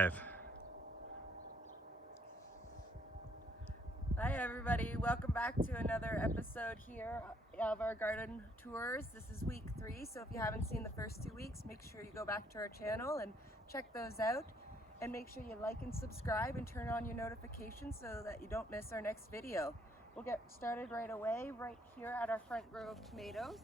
Hi everybody, welcome back to another episode here of our garden tours. This is week 3, so if you haven't seen the first 2 weeks, make sure you go back to our channel and check those out. And make sure you like and subscribe and turn on your notifications so that you don't miss our next video. We'll get started right away, right here at our front row of tomatoes.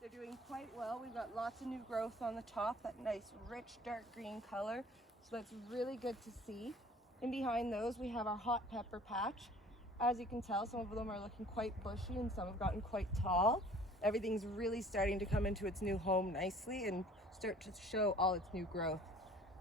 They're doing quite well. We've got lots of new growth on the top, that nice rich dark green color, so that's really good to see. And behind those we have our hot pepper patch. As you can tell, some of them are looking quite bushy and some have gotten quite tall. Everything's really starting to come into its new home nicely and start to show all its new growth.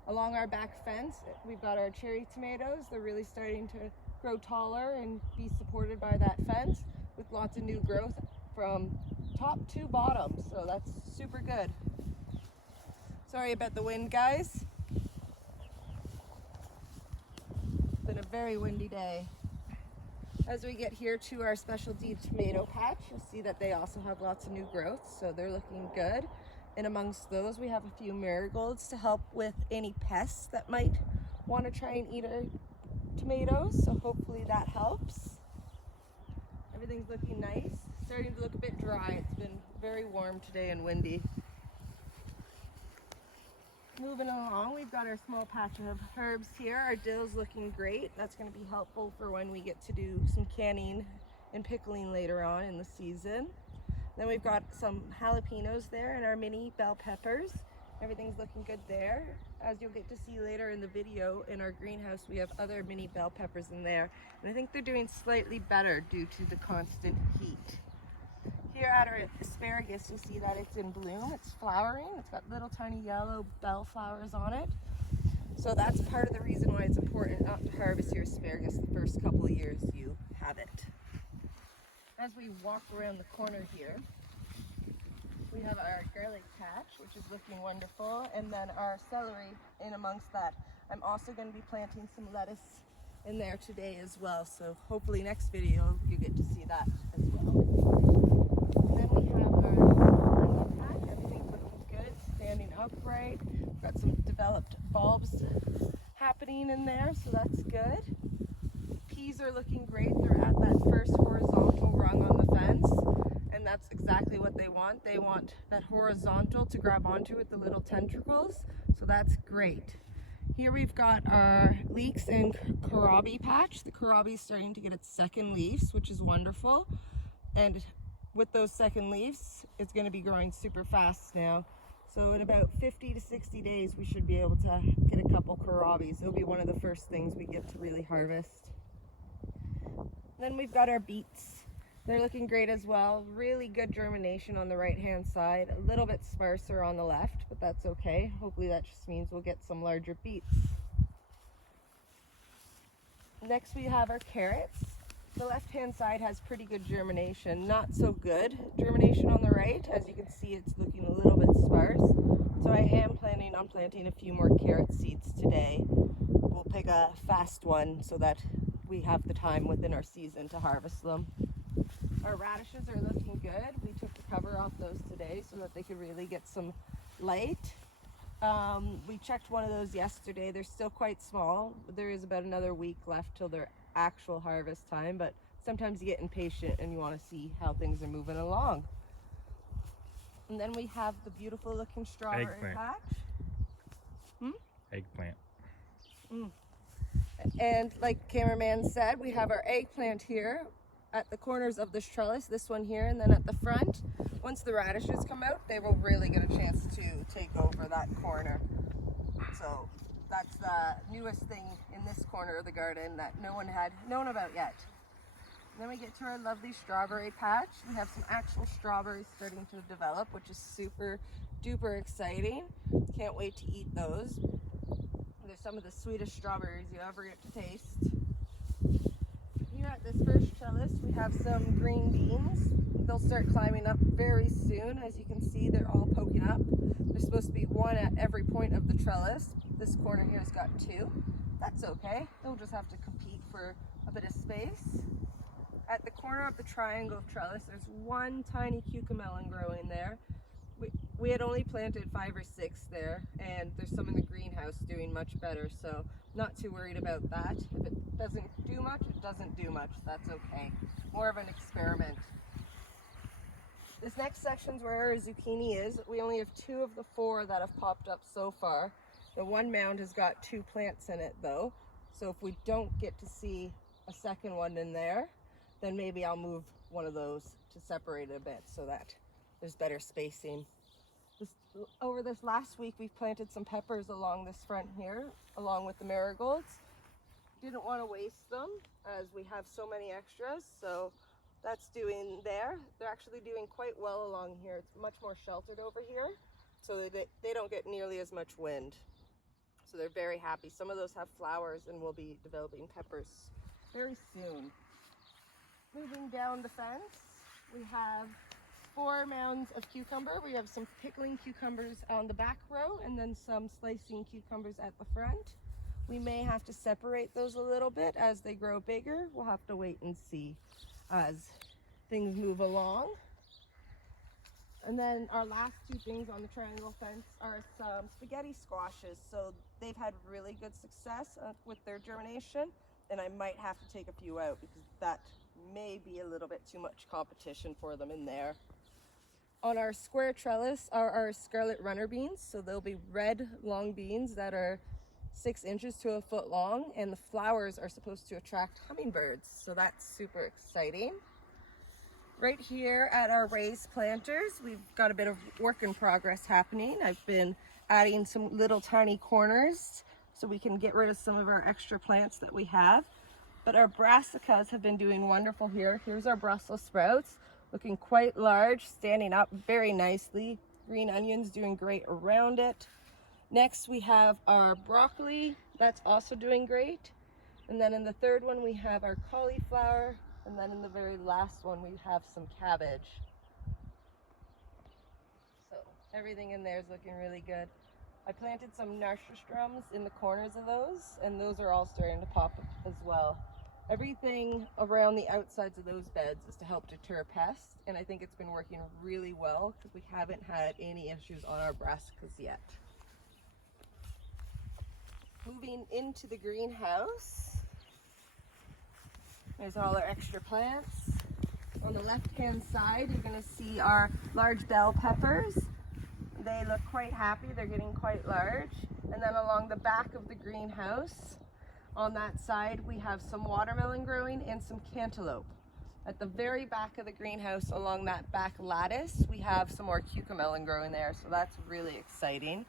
Along our back fence, we've got our cherry tomatoes. They're really starting to grow taller and be supported by that fence with lots of new growth from top to bottom, so that's super good. Sorry about the wind, guys. It's been a very windy day. As we get here to our specialty tomato patch, you'll see that they also have lots of new growth, so they're looking good. And amongst those, we have a few marigolds to help with any pests that might want to try and eat our tomatoes, so hopefully that helps. Everything's looking nice. Starting to look a bit dry. It's been very warm today and windy. Moving along, we've got our small patch of herbs here. Our dill's looking great. That's going to be helpful for when we get to do some canning and pickling later on in the season. Then we've got some jalapenos there and our mini bell peppers. Everything's looking good there. As you'll get to see later in the video, in our greenhouse we have other mini bell peppers in there, and I think they're doing slightly better due to the constant heat. Here at our asparagus, you see that it's in bloom, it's flowering, it's got little tiny yellow bell flowers on it. So that's part of the reason why it's important not to harvest your asparagus the first couple of years you have it. As we walk around the corner here, we have our garlic patch, which is looking wonderful, and then our celery in amongst that. I'm also going to be planting some lettuce in there today as well, so hopefully next video you get to see that as well. Then we have our onion patch. Everything's looking good, standing upright. We've got some developed bulbs happening in there, so that's good. Peas are looking great. They're at that first horizontal rung on the fence, and that's exactly what they want. They want that horizontal to grab onto with the little tentacles, so that's great. Here we've got our leeks and kohlrabi patch. The kohlrabi is starting to get its second leaves, which is wonderful. And with those second leaves, it's going to be growing super fast now. So in about 50 to 60 days, we should be able to get a couple kohlrabis. It'll be one of the first things we get to really harvest. Then we've got our beets. They're looking great as well. Really good germination on the right-hand side. A little bit sparser on the left, but that's okay. Hopefully that just means we'll get some larger beets. Next we have our carrots. The left-hand side has pretty good germination. Not so good germination on the right. As you can see, it's looking a little bit sparse. So I am planning on planting a few more carrot seeds today. We'll pick a fast one so that we have the time within our season to harvest them. Our radishes are looking good. We took the cover off those today so that they could really get some light. We checked one of those yesterday. They're still quite small. There is about another week left till their actual harvest time, but sometimes you get impatient and you want to see how things are moving along. And then we have the beautiful looking strawberry patch. Eggplant. And like the cameraman said, we have our eggplant here at the corners of this trellis, this one here, and then at the front. Once the radishes come out, they will really get a chance to take over that corner. So that's the newest thing in this corner of the garden that no one had known about yet. Then we get to our lovely strawberry patch. We have some actual strawberries starting to develop, which is super duper exciting. Can't wait to eat those. They're some of the sweetest strawberries you ever get to taste. Here at this first trellis, we have some green beans. They'll start climbing up very soon. As you can see, they're all poking up. There's supposed to be one at every point of the trellis. This corner here has got 2. That's okay. They'll just have to compete for a bit of space. At the corner of the triangle of trellis, there's one tiny cucamelon growing there. we had only planted 5 or 6 there, and there's some in the greenhouse doing much better, so not too worried about that. If it doesn't do much, it doesn't do much. That's okay. More of an experiment. This next section's where our zucchini is. We only have 2 of the 4 that have popped up so far. The one mound has got 2 plants in it though, so if we don't get to see a second one in there, then maybe I'll move one of those to separate it a bit so that there's better spacing. Over this last week, we've planted some peppers along this front here, along with the marigolds. Didn't want to waste them as we have so many extras, so that's doing there. They're actually doing quite well along here. It's much more sheltered over here, so they don't get nearly as much wind. So they're very happy. Some of those have flowers and we'll be developing peppers very soon. Moving down the fence, we have 4 mounds of cucumber. We have some pickling cucumbers on the back row and then some slicing cucumbers at the front. We may have to separate those a little bit as they grow bigger. We'll have to wait and see as things move along. And then our last 2 things on the triangle fence are some spaghetti squashes. So they've had really good success with their germination, and I might have to take a few out because that may be a little bit too much competition for them in there. On our square trellis are our scarlet runner beans. So they'll be red long beans that are 6 inches to a foot long, and the flowers are supposed to attract hummingbirds. So that's super exciting. Right here at our raised planters, we've got a bit of work in progress happening. I've been adding some little tiny corners so we can get rid of some of our extra plants that we have. But our brassicas have been doing wonderful here. Here's our Brussels sprouts, looking quite large, standing up very nicely. Green onions doing great around it. Next we have our broccoli, that's also doing great. And then in the third one we have our cauliflower. And then in the very last one, we have some cabbage. So everything in there is looking really good. I planted some nasturtiums in the corners of those, and those are all starting to pop up as well. Everything around the outsides of those beds is to help deter pests, and I think it's been working really well because we haven't had any issues on our brassicas yet. Moving into the greenhouse. There's all our extra plants. On the left-hand side, you're going to see our large bell peppers. They look quite happy. They're getting quite large. And then along the back of the greenhouse, on that side, we have some watermelon growing and some cantaloupe. At the very back of the greenhouse, along that back lattice, we have some more cucamelon growing there. So that's really exciting.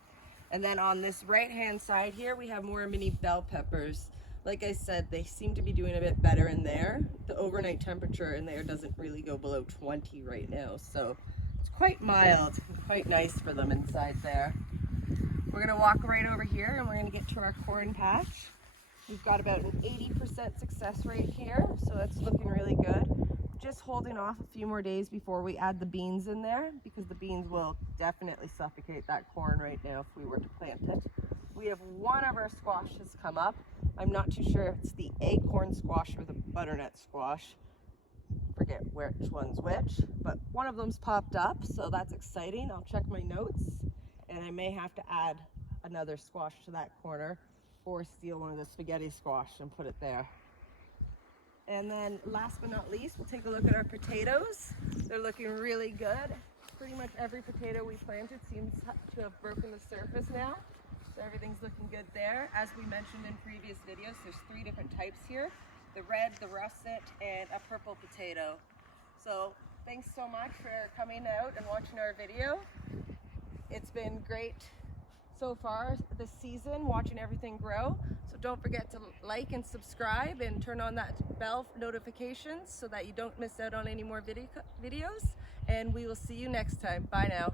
And then on this right-hand side here, we have more mini bell peppers. Like I said, they seem to be doing a bit better in there. The overnight temperature in there doesn't really go below 20 right now, so it's quite mild and quite nice for them inside there. We're gonna walk right over here and we're gonna get to our corn patch. We've got about an 80% success rate here, so that's looking really good. Just holding off a few more days before we add the beans in there because the beans will definitely suffocate that corn right now if we were to plant it. We have one of our squashes come up. I'm not too sure if it's the acorn squash or the butternut squash. Forget which one's which, but one of them's popped up, so that's exciting. I'll check my notes, and I may have to add another squash to that corner or steal one of the spaghetti squash and put it there. And then last but not least, we'll take a look at our potatoes. They're looking really good. Pretty much every potato we planted seems to have broken the surface now. So everything's looking good there. As we mentioned in previous videos, there's 3 different types here. The red, the russet, and a purple potato. So thanks so much for coming out and watching our video. It's been great so far this season, watching everything grow. So don't forget to like and subscribe and turn on that bell notifications so that you don't miss out on any more videos. And we will see you next time. Bye now.